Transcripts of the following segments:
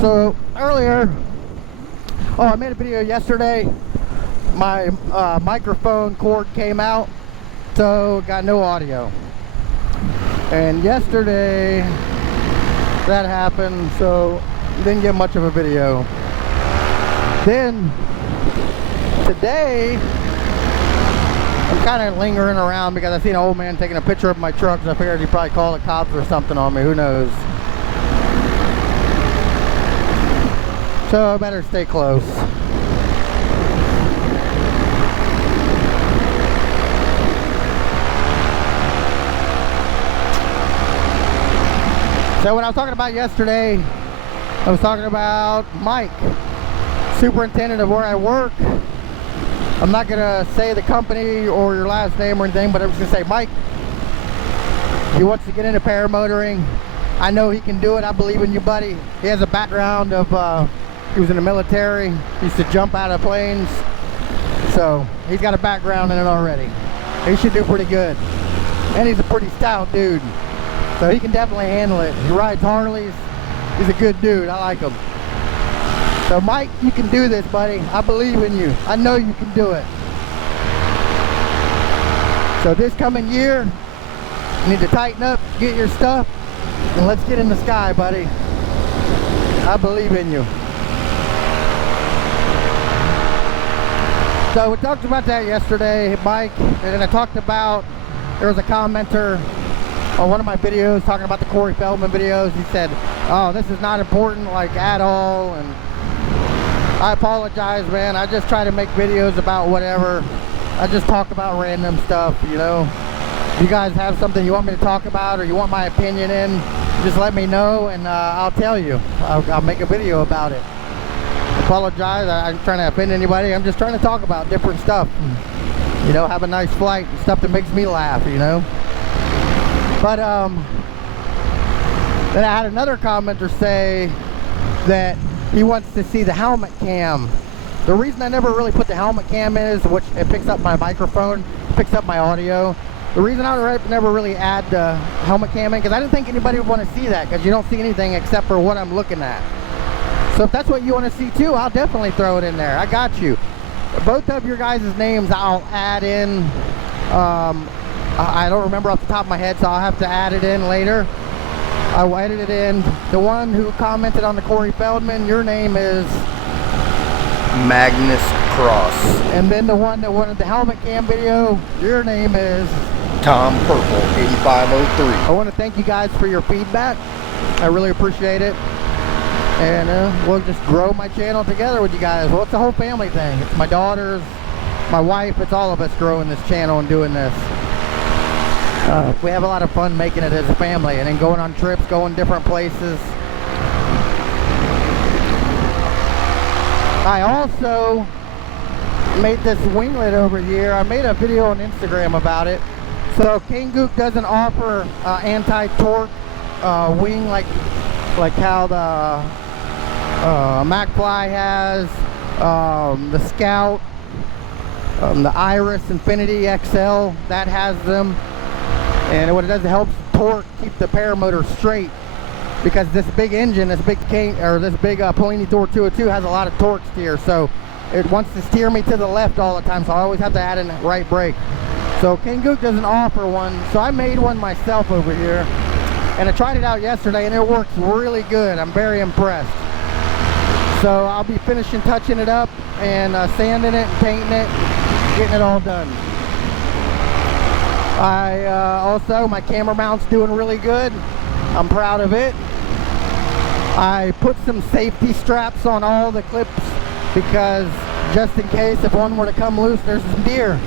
So earlier, I made a video yesterday. My microphone cord came out, so got no audio. And yesterday that happened, so didn't get much of a video. Then today I'm kind of lingering around because I seen an old man taking a picture of my truck, so I figured he'd probably call the cops or something on me, who knows. So I better stay close. So what I was talking about yesterday, I was talking about Mike, superintendent of where I work. I'm not gonna say the company or your last name or anything, but I'm just gonna say Mike, he wants to get into paramotoring. I know he can do it. I believe in you, buddy. He has a background of he was in the military. He used to jump out of planes. So he's got a background in it already. He should do pretty good. And he's a pretty stout dude. So he can definitely handle it. He rides Harleys. He's a good dude. I like him. So Mike, you can do this, buddy. I believe in you. I know you can do it. So this coming year, you need to tighten up, get your stuff, and let's get in the sky, buddy. I believe in you. So we talked about that yesterday, Mike, and then I talked about, there was a commenter on one of my videos talking about the Corey Feldman videos. He said, oh, this is not important, like, at all, and I apologize, man. I just try to make videos about whatever. I just talk about random stuff, you know. If you guys have something you want me to talk about or you want my opinion in, just let me know and I'll tell you. I'll make a video about it. Apologize, I'm trying to offend anybody. I'm just trying to talk about different stuff. You know, have a nice flight and stuff that makes me laugh, you know. But then I had another commenter say that he wants to see the helmet cam. The reason I never really put the helmet cam is, which it picks up my microphone, picks up my audio. The reason I never really add the helmet cam in, because I didn't think anybody would want to see that, because you don't see anything except for what I'm looking at. So if that's what you want to see too, I'll definitely throw it in there. I got you. Both of your guys' names I'll add in. I don't remember off the top of my head, so I'll have to add it in later. I will edit it in. The one who commented on the Corey Feldman, your name is Magnus Cross. And then the one that wanted the helmet cam video, your name is Tom Purple 8503. I want to thank you guys for your feedback. I really appreciate it. And we'll just grow my channel together with you guys. Well, it's a whole family thing. It's my daughters, my wife, it's all of us growing this channel and doing this. We have a lot of fun making it as a family and then going on trips, going different places. I also made this winglet over here. I made a video on Instagram about it. So King Gook doesn't offer anti-torque wing like how the MacFly has, the Scout, the Iris Infinity XL, that has them. And what it does, it helps torque keep the paramotor straight, because this big engine, this big Polini Thor 202 has a lot of torque steer, so it wants to steer me to the left all the time, so I always have to add in right brake. So King Gook doesn't offer one, so I made one myself over here, and I tried it out yesterday, and it works really good. I'm very impressed. So I'll be finishing touching it up and sanding it and painting it, getting it all done. Also, my camera mount's doing really good. I'm proud of it. I put some safety straps on all the clips, because just in case if one were to come loose, there's some deer.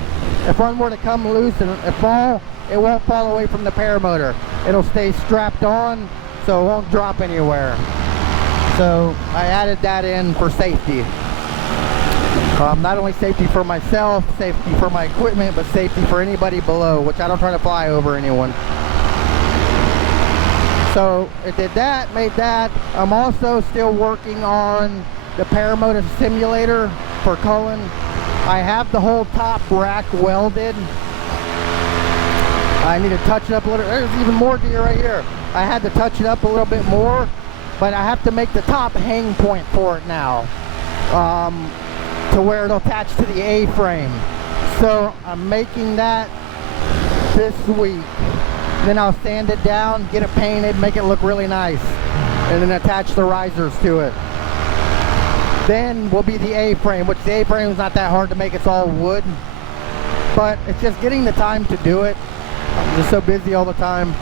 If one were to come loose and fall, it won't fall away from the paramotor. It'll stay strapped on, so it won't drop anywhere. So I added that in for safety. Not only safety for myself, safety for my equipment, but safety for anybody below, which I don't try to fly over anyone. So it did that, made that. I'm also still working on the Paramotor simulator for Cullen. I have the whole top rack welded. I need to touch it up a little. There's even more deer right here. I had to touch it up a little bit more, but but I have to make the top hang point for it now, to where it'll attach to the A-frame. So I'm making that this week. Then I'll sand it down, get it painted, make it look really nice, and then attach the risers to it. Then will be the A-frame, which the A-frame is not that hard to make. It's all wood, but it's just getting the time to do it. I'm just so busy all the time.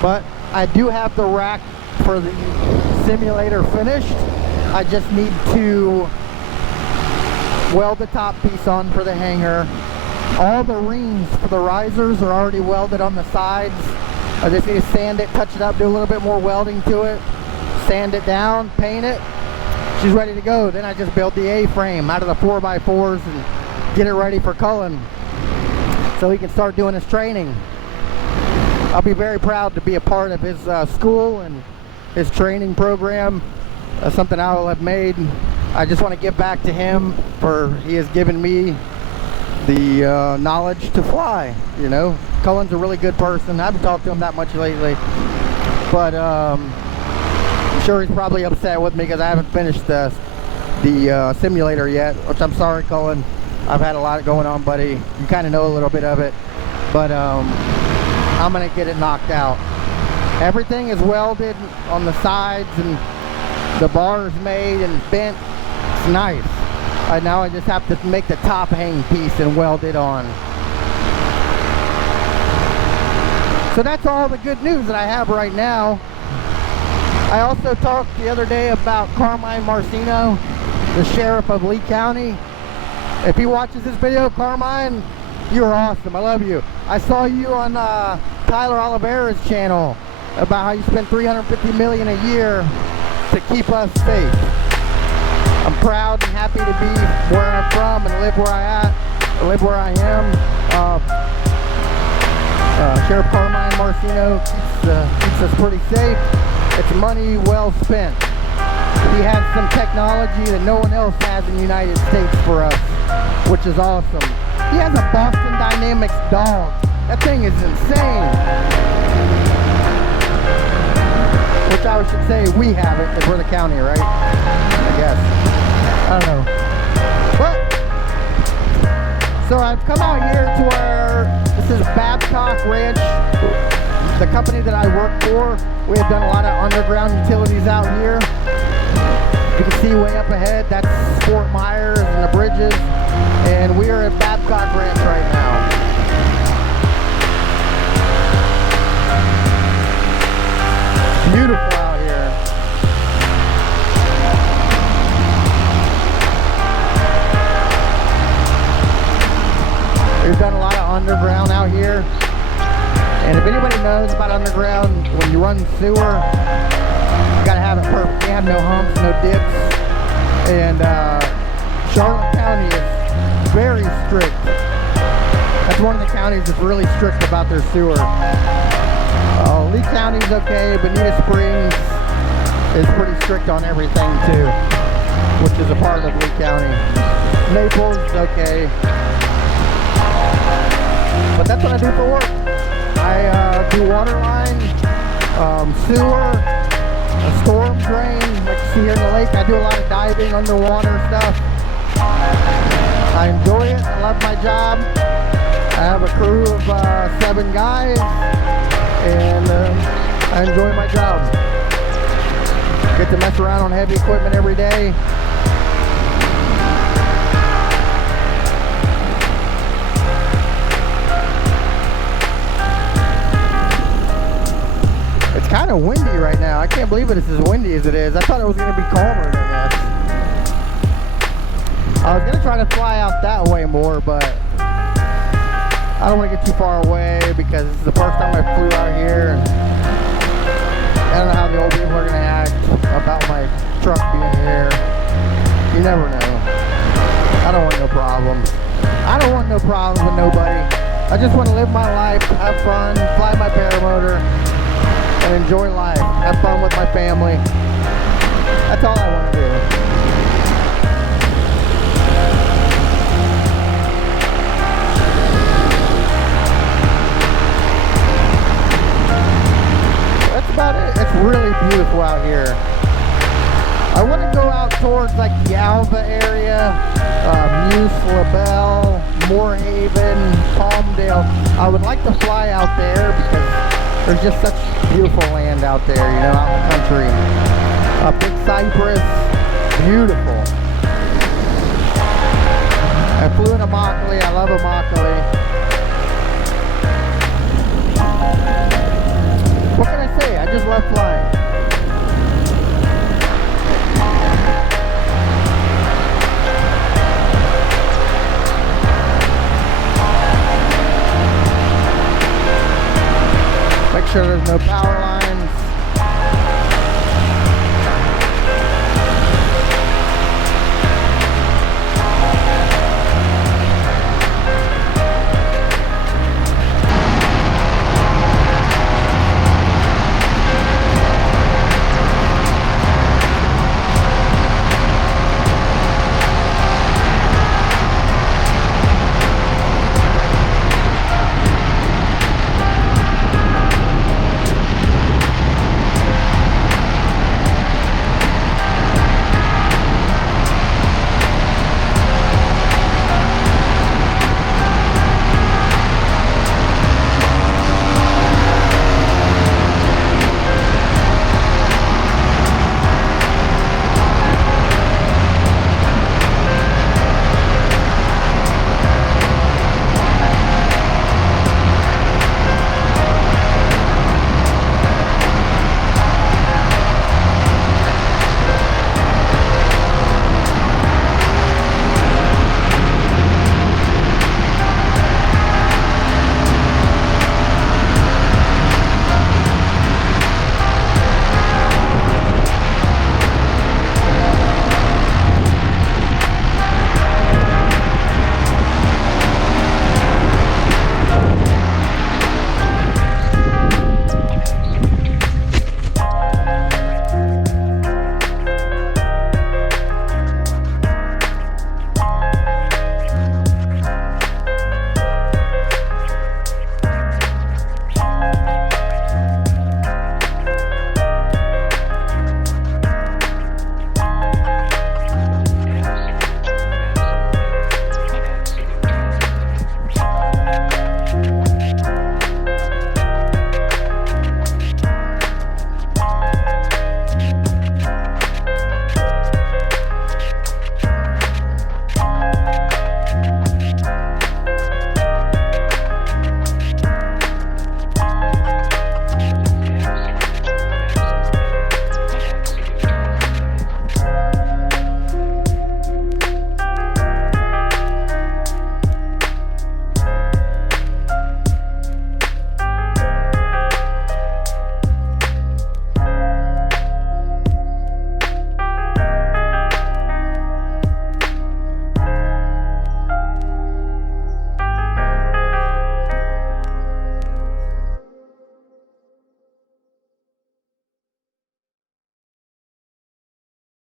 But I do have the rack for the simulator finished. I just need to weld the top piece on for the hanger. All the rings for the risers are already welded on the sides. I just need to sand it, touch it up, do a little bit more welding to it, sand it down, paint it. She's ready to go. Then I just build the A-frame out of the 4x4s and get it ready for Cullen so he can start doing his training. I'll be very proud to be a part of his school and his training program. That's something I will have made. I just want to give back to him for he has given me the knowledge to fly. You know, Cullen's a really good person. I haven't talked to him that much lately, but I'm sure he's probably upset with me because I haven't finished the simulator yet, which I'm sorry, Cullen. I've had a lot going on, buddy. You kind of know a little bit of it, but I'm gonna get it knocked out. Everything is welded on the sides and the bars made and bent. It's nice. Now I just have to make the top hang piece and weld it on. So that's all the good news that I have right now. I also talked the other day about Carmine Marceno, the sheriff of Lee County. If he watches this video, Carmine, you're awesome. I love you. I saw you on Tyler Oliveira's channel about how you spend $350 million a year to keep us safe. I'm proud and happy to be where I'm from and live where I am. Sheriff Carmine Marceno keeps us pretty safe. It's money well spent. He has some technology that no one else has in the United States for us, which is awesome. He has a Boston Dynamics dog. That thing is insane. Which I should say we have it because we're the county, right? I guess. I don't know. But, so I've come out here to where this is Babcock Ranch, the company that I work for. We have done a lot of underground utilities out here. You can see way up ahead, that's Fort Myers and the bridges. And we are at Babcock Ranch right now. Beautiful out here. We've done a lot of underground out here. And if anybody knows about underground, when you run sewer, you gotta have it perfect. You have no humps, no dips. And Charlotte County is very strict. That's one of the counties that's really strict about their sewer. Lee County's okay, Bonita Springs is pretty strict on everything too, which is a part of Lee County. Naples is okay. But that's what I do for work. I do water line, sewer, a storm drain, like you see here in the lake. I do a lot of diving, underwater stuff. I enjoy it. I love my job. I have a crew of 7 guys, and I enjoy my job. Get to mess around on heavy equipment every day. It's kind of windy right now. I can't believe it's as windy as it is. I thought it was going to be calmer than this. I was going to try to fly out that way more, but I don't want to get too far away because this is the first time I flew out here. And I don't know how the old people are going to act about my truck being here. You never know. I don't want no problems. I don't want no problems with nobody. I just want to live my life, have fun, fly my paramotor, and enjoy life. Have fun with my family. That's all I want to do. That's about it. It's really beautiful out here. I want to go out towards like the Alva area, Muse, LaBelle, Moorhaven, Palmdale. I would like to fly out there because there's just such beautiful land out there, you know, out in the country. Big Cypress, beautiful. I flew in a Immokalee. I love a Immokalee. What can I say? I just love flying. Make sure there's no power line.